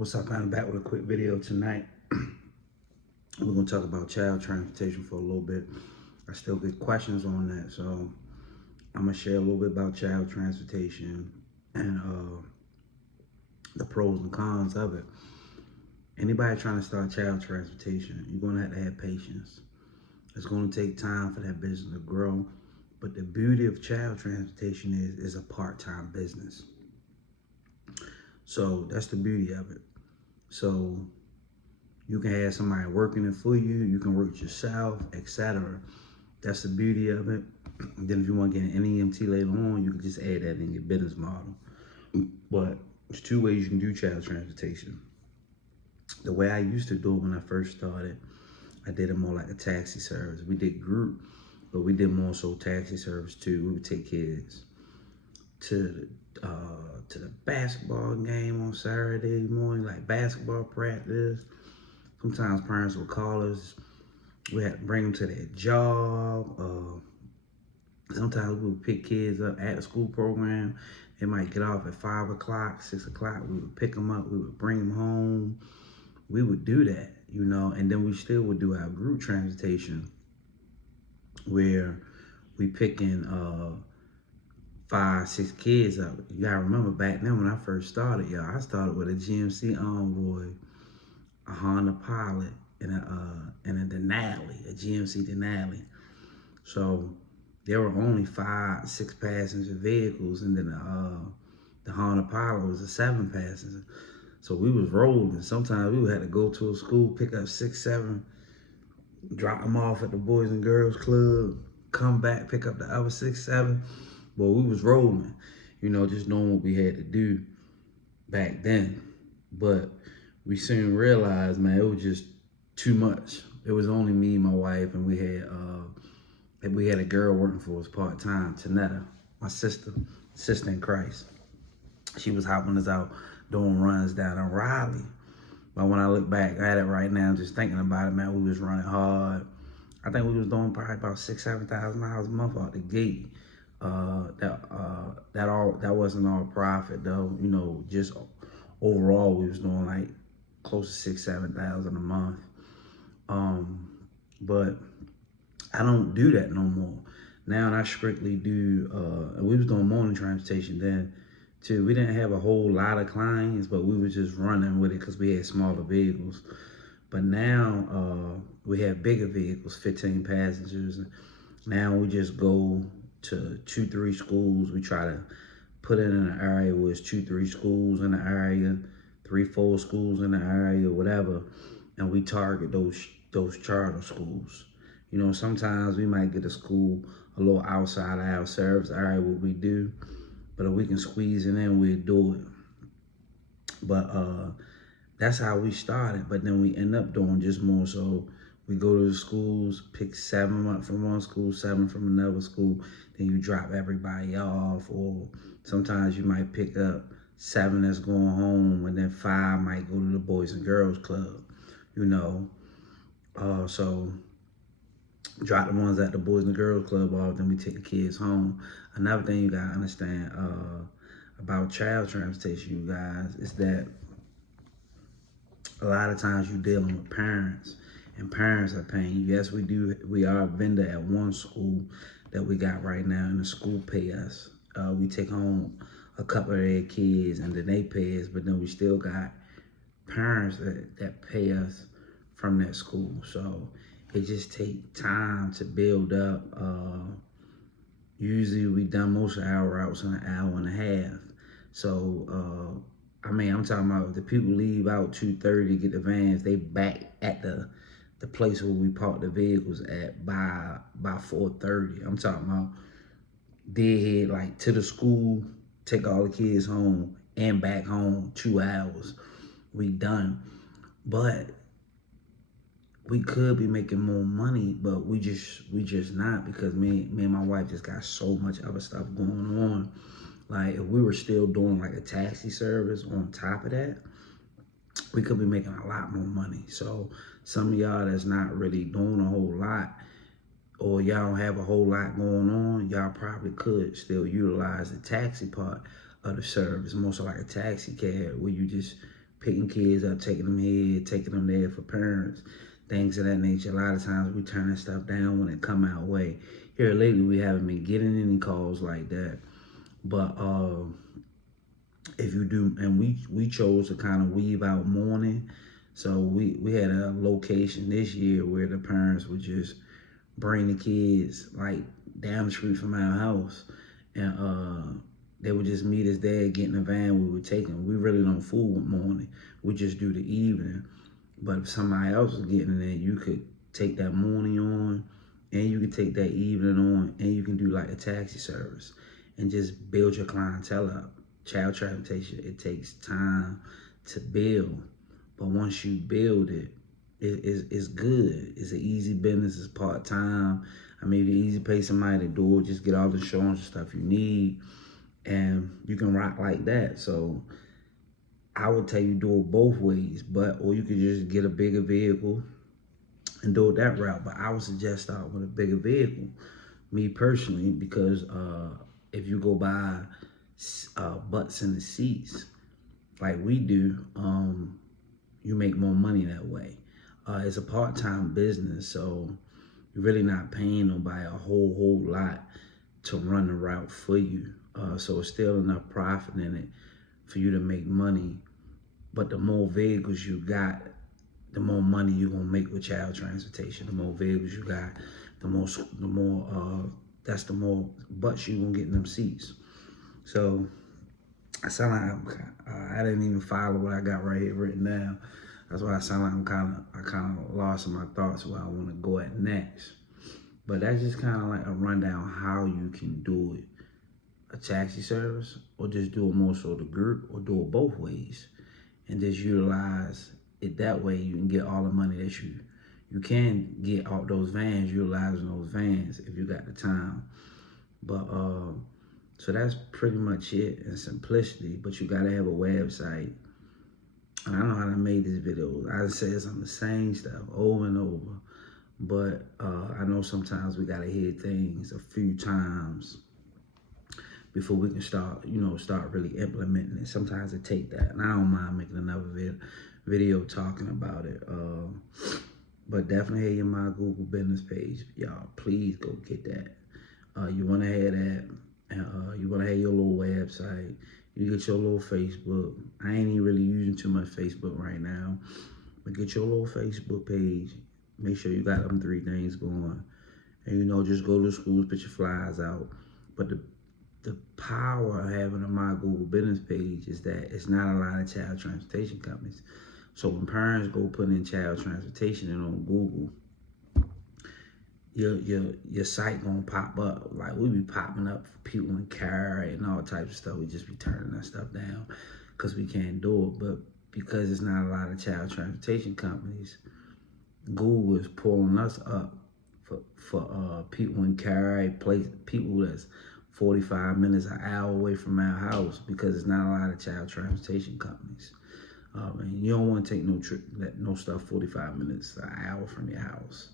What's up? I'm back with a quick video tonight. We're gonna talk about child transportation for a little bit. I still get questions on that, so I'm gonna share a little bit about child transportation and the pros and cons of it. Anybody trying to start child transportation, you're gonna have to have patience. It's gonna take time for that business to grow, but the beauty of child transportation is a part-time business. So that's the beauty of it. So you can have somebody working it for you. You can work it yourself, etc. That's the beauty of it. And then if you want to get an NEMT later on, you can just add that in your business model. But there's two ways you can do child transportation. The way I used to do it when I first started, I did it more like a taxi service. We did group, but we did more so taxi service too. We would take kids to the basketball game on Saturday morning, like basketball practice. Sometimes parents would call us. We had to bring them to their job. Sometimes we would pick kids up at the school program. They might get off at 5 o'clock, 6 o'clock. We would pick them up. We would bring them home. We would do that, you know, and then we still would do our group transportation where we picking 5, 6 kids up. You gotta remember back then when I first started, y'all, I started with a GMC Envoy, a Honda Pilot, and a Denali, a GMC Denali. So there were only 5, 6 passenger vehicles, and then the Honda Pilot was a 7 passenger. So we was rolling. Sometimes we would have to go to a school, pick up 6, 7, drop them off at the Boys and Girls Club, come back, pick up the other 6, 7. Well, we was rolling, you know, just knowing what we had to do back then. But we soon realized, man, it was just too much. It was only me, my wife, and we had a girl working for us part-time, Tanetta, my sister in Christ. She was helping us out doing runs down in Raleigh. But when I look back at it right now, just thinking about it, man, we was running hard. I think we was doing probably about $6,000, $7,000 a month out the gate. That wasn't all profit though. You know, just overall we was doing like close to $6,000, $7,000 a month. But I don't do that no more. Now I strictly do. And we was doing morning transportation then too. We didn't have a whole lot of clients, but we was just running with it because we had smaller vehicles. But now we have bigger vehicles, 15 passengers. Now we just go to 2, 3 schools. We try to put it in an area where it's 2, 3 schools in the area, 3, 4 schools in the area, whatever, and we target those charter schools. You know, sometimes we might get a school a little outside of our service area, what we do, but if we can squeeze it in, we'll do it. But that's how we started. But then we end up doing just more so. We go to the schools, pick 7 up from one school, 7 from another school. Then you drop everybody off, or sometimes you might pick up 7 that's going home, and then 5 might go to the Boys and Girls Club, you know. So drop the ones at the Boys and Girls Club off, then we take the kids home. Another thing you gotta understand about child transportation, you guys, is that a lot of times you're dealing with parents, and parents are paying you. Yes, we are a vendor at one school that we got right now, and the school pay us. We take home a couple of their kids, and then they pay us, but then we still got parents that pay us from that school. So it just takes time to build up. Usually we done most of our routes in an hour and a half. So, I mean, I'm talking about the people leave out 2:30 to get the vans, they back at the place where we park the vehicles at by 4:30. I'm talking about deadhead, like to the school, take all the kids home and back home, 2 hours. We done. But we could be making more money, but we just not, because me and my wife just got so much other stuff going on. Like if we were still doing like a taxi service on top of that, we could be making a lot more money. So some of y'all that's not really doing a whole lot, or y'all don't have a whole lot going on, y'all probably could still utilize the taxi part of the service, more so like a taxi cab where you just picking kids up, taking them here, taking them there for parents, things of that nature. A lot of times we turn that stuff down when it come our way. Here lately, we haven't been getting any calls like that. But if you do, and we chose to kind of weave out mourning. So we had a location this year where the parents would just bring the kids like down the street from our house, and they would just meet us there, get in the van, we would take them. We really don't fool with morning. We just do the evening. But if somebody else was getting in there, you could take that morning on, and you can take that evening on, and you can do like a taxi service and just build your clientele up. Child transportation, it takes time to build. But once you build it, it's good. It's an easy business. It's part-time. I mean, you easy pay somebody to do it. Just get all the insurance and stuff you need, and you can rock like that. So I would tell you do it both ways, or you could just get a bigger vehicle and do it that route. But I would suggest start with a bigger vehicle, me personally, because if you go buy butts in the seats like we do, you make more money that way. It's a part-time business, so you're really not paying nobody a whole lot to run the route for you. So it's still enough profit in it for you to make money. But the more vehicles you got, the more money you're gonna make with child transportation. The more vehicles you got, the more butts you gonna get in them seats. So I sound like I didn't even follow what I got right here written down. That's why I sound like I kind of lost in my thoughts where I want to go at next. But that's just kind of like a rundown how you can do it. A taxi service, or just do it more so the group, or do it both ways. And just utilize it that way. You can get all the money that you can get out those vans, utilizing those vans if you got the time. But so that's pretty much it in simplicity. But you gotta have a website. And I know how I made this video. I say some of the same stuff over and over. But I know sometimes we gotta hear things a few times before we can start really implementing it. Sometimes it take that. And I don't mind making another video talking about it. But definitely have your My Google business page. Y'all, please go get that. You wanna have that. You wanna have your little website. You get your little Facebook. I ain't even really using too much Facebook right now. But get your little Facebook page. Make sure you got them 3 things going. And just go to schools, put your flyers out. But the power of having a My Google business page is that it's not a lot of child transportation companies. So when parents go put in child transportation and on Google, your site gonna pop up. Like we be popping up for people in Cary and all types of stuff. We just be turning that stuff down because we can't do it. But because it's not a lot of child transportation companies, Google is pulling us up for people in Cary, people that's 45 minutes, an hour away from our house, because it's not a lot of child transportation companies. And you don't want to take no stuff 45 minutes, an hour from your house.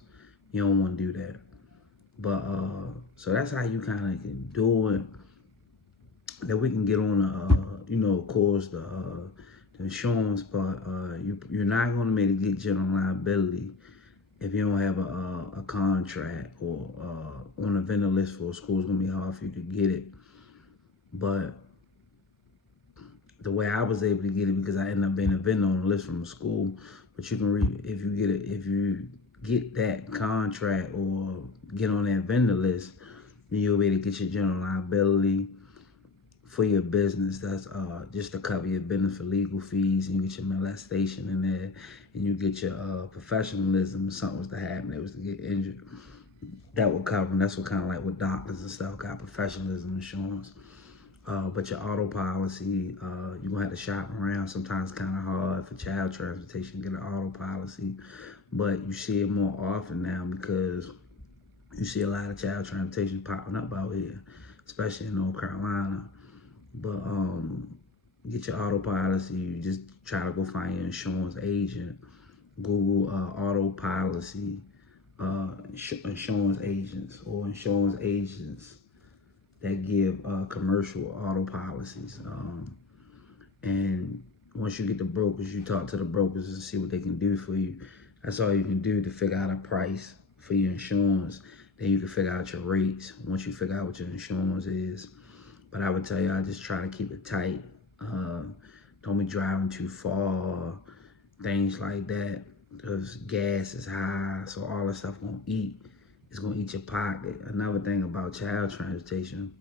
You don't want to do that. But so that's how you kind of can do it. That we can get on of course, the insurance part. You're not going to be able to get general liability if you don't have a contract or on a vendor list for a school. It's going to be hard for you to get it. But the way I was able to get it, because I ended up being a vendor on the list from a school. But you can if you get that contract or get on that vendor list, then you'll be able to get your general liability for your business. That's just to cover your business for legal fees, and you get your molestation in there, and you get your professionalism. If something was to happen, it was to get injured, that will cover them. That's what kind of like with doctors and stuff got professionalism insurance. But your auto policy, you're gonna have to shop around. Sometimes it's kind of hard for child transportation to get an auto policy, but you see it more often now because you see a lot of child transportation popping up out here, especially in North Carolina. But get your auto policy. You just try to go find your insurance agent. Google auto policy, insurance agents, or insurance agents that give commercial auto policies. And once you get the brokers, you talk to the brokers and see what they can do for you. That's all you can do to figure out a price for your insurance. Then you can figure out your rates once you figure out what your insurance is. But I would tell you, I just try to keep it tight. Don't be driving too far, things like that. Because gas is high, so all the stuff gonna eat. It's gonna eat your pocket. Another thing about child transportation,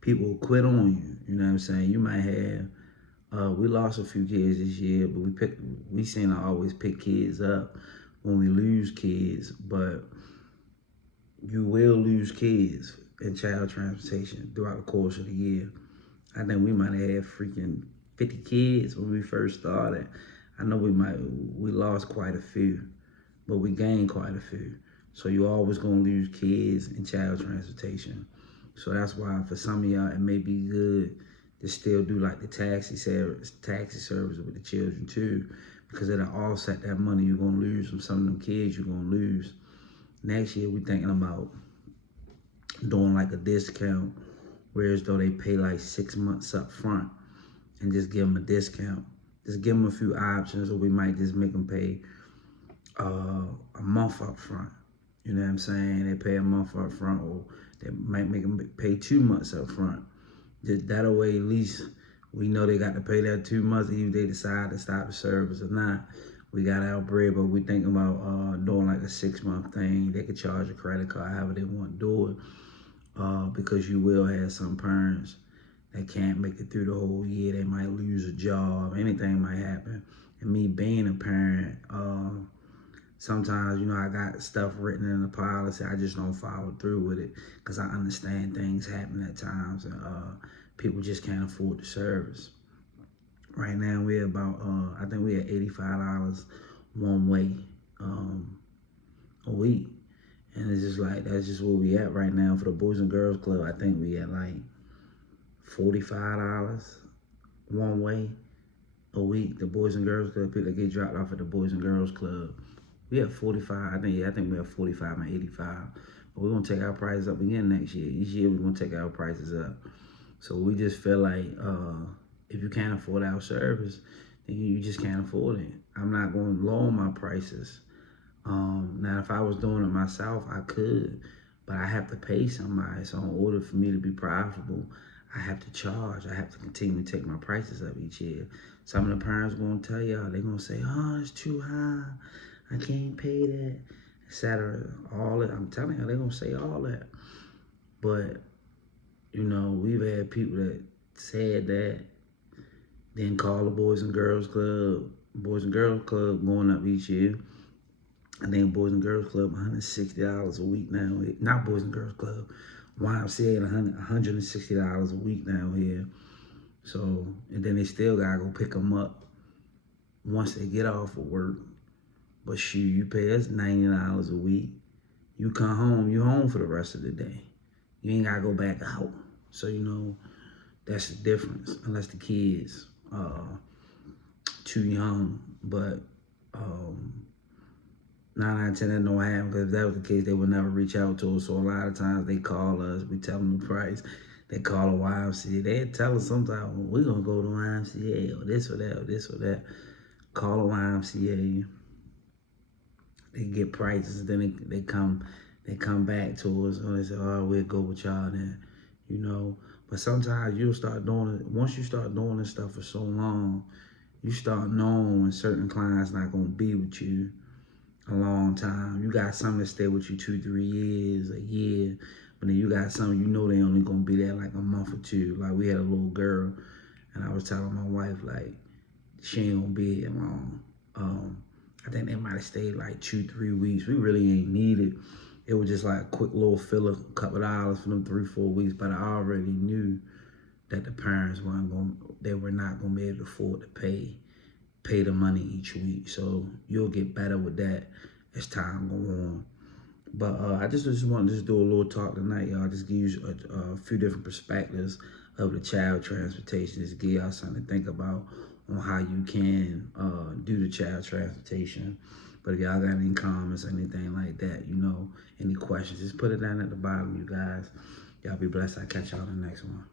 people will quit on you. You know what I'm saying? You might have, we lost a few kids this year, but we seem to always pick kids up when we lose kids, but you will lose kids in child transportation throughout the course of the year. I think we might have had freaking 50 kids when we first started. I know we lost quite a few, but we gained quite a few. So you always gonna lose kids in child transportation. So that's why for some of y'all, it may be good to still do like the taxi service with the children too, because it'll offset that money you're gonna lose from some of them kids you're gonna lose. Next year, we're thinking about doing like a discount, whereas though they pay like 6 months up front and just give them a discount. Just give them a few options, or we might just make them pay a month up front. You know what I'm saying? They pay a month up front, or they might make them pay 2 months up front. Just that way, at least we know they got to pay that 2 months, even if they decide to stop the service or not. We got our bread, but we think about doing like a 6-month thing. They could charge a credit card, however they want to do it, because you will have some parents that can't make it through the whole year. They might lose a job. Anything might happen. And me being a parent, sometimes, you know, I got stuff written in the policy. I just don't follow through with it because I understand things happen at times, and people just can't afford the service. Right now, we're about, I think we're at $85 one way a week. And it's just like, that's just where we at right now. For the Boys and Girls Club, I think we at like $45 one way a week. The Boys and Girls Club, people that get dropped off at the Boys and Girls Club, we have 45. I think we have 45 and 85. But we're gonna take our prices up again next year. Each year we're gonna take our prices up. So we just feel like if you can't afford our service, then you just can't afford it. I'm not going to lower my prices. Now, if I was doing it myself, I could, but I have to pay somebody. So in order for me to be profitable, I have to charge. I have to continue to take my prices up each year. Some of the parents going to tell y'all, they're going to say, oh, it's too high. I can't pay that, etc. All that. I'm telling you, they're going to say all that. But, you know, we've had people that said that, then call the Boys and Girls Club. Boys and Girls Club going up each year. I think Boys and Girls Club $160 a week now. Not Boys and Girls Club. YMCA $160 a week now here. So, and then they still gotta go pick them up once they get off of work. But shoot, you pay us $90 a week. You come home, you home for the rest of the day. You ain't gotta go back out. So, you know, that's the difference. Unless the kids too young, but 9 out of 10 that don't happen, because if that was the case, they would never reach out to us. So a lot of times they call us, we tell them the price. They call a YMCA. They tell us sometimes, well, we're gonna go to YMCA or this or that or this or that. Call a YMCA. They get prices, then they come back to us and they say, oh, we'll go with y'all then, you know. But sometimes you'll start doing it. Once you start doing this stuff for so long, you start knowing when certain clients not gonna be with you a long time. You got some that stay with you 2-3 years, a year, but then you got some you know they only gonna be there like a month or two. Like we had a little girl, and I was telling my wife like she ain't gonna be here long. I think they might have stayed like 2-3 weeks. We really ain't needed. It was just like a quick little filler, a couple of dollars for them 3-4 weeks. But I already knew that the parents they were not gonna be able to afford to pay the money each week. So you'll get better with that as time go on. But I just wanted to do a little talk tonight, y'all. Just give you a few different perspectives of the child transportation. Just give y'all something to think about on how you can do the child transportation. But if y'all got any comments or anything like that, you know, any questions, just put it down at the bottom, you guys. Y'all be blessed. I'll catch y'all in the next one.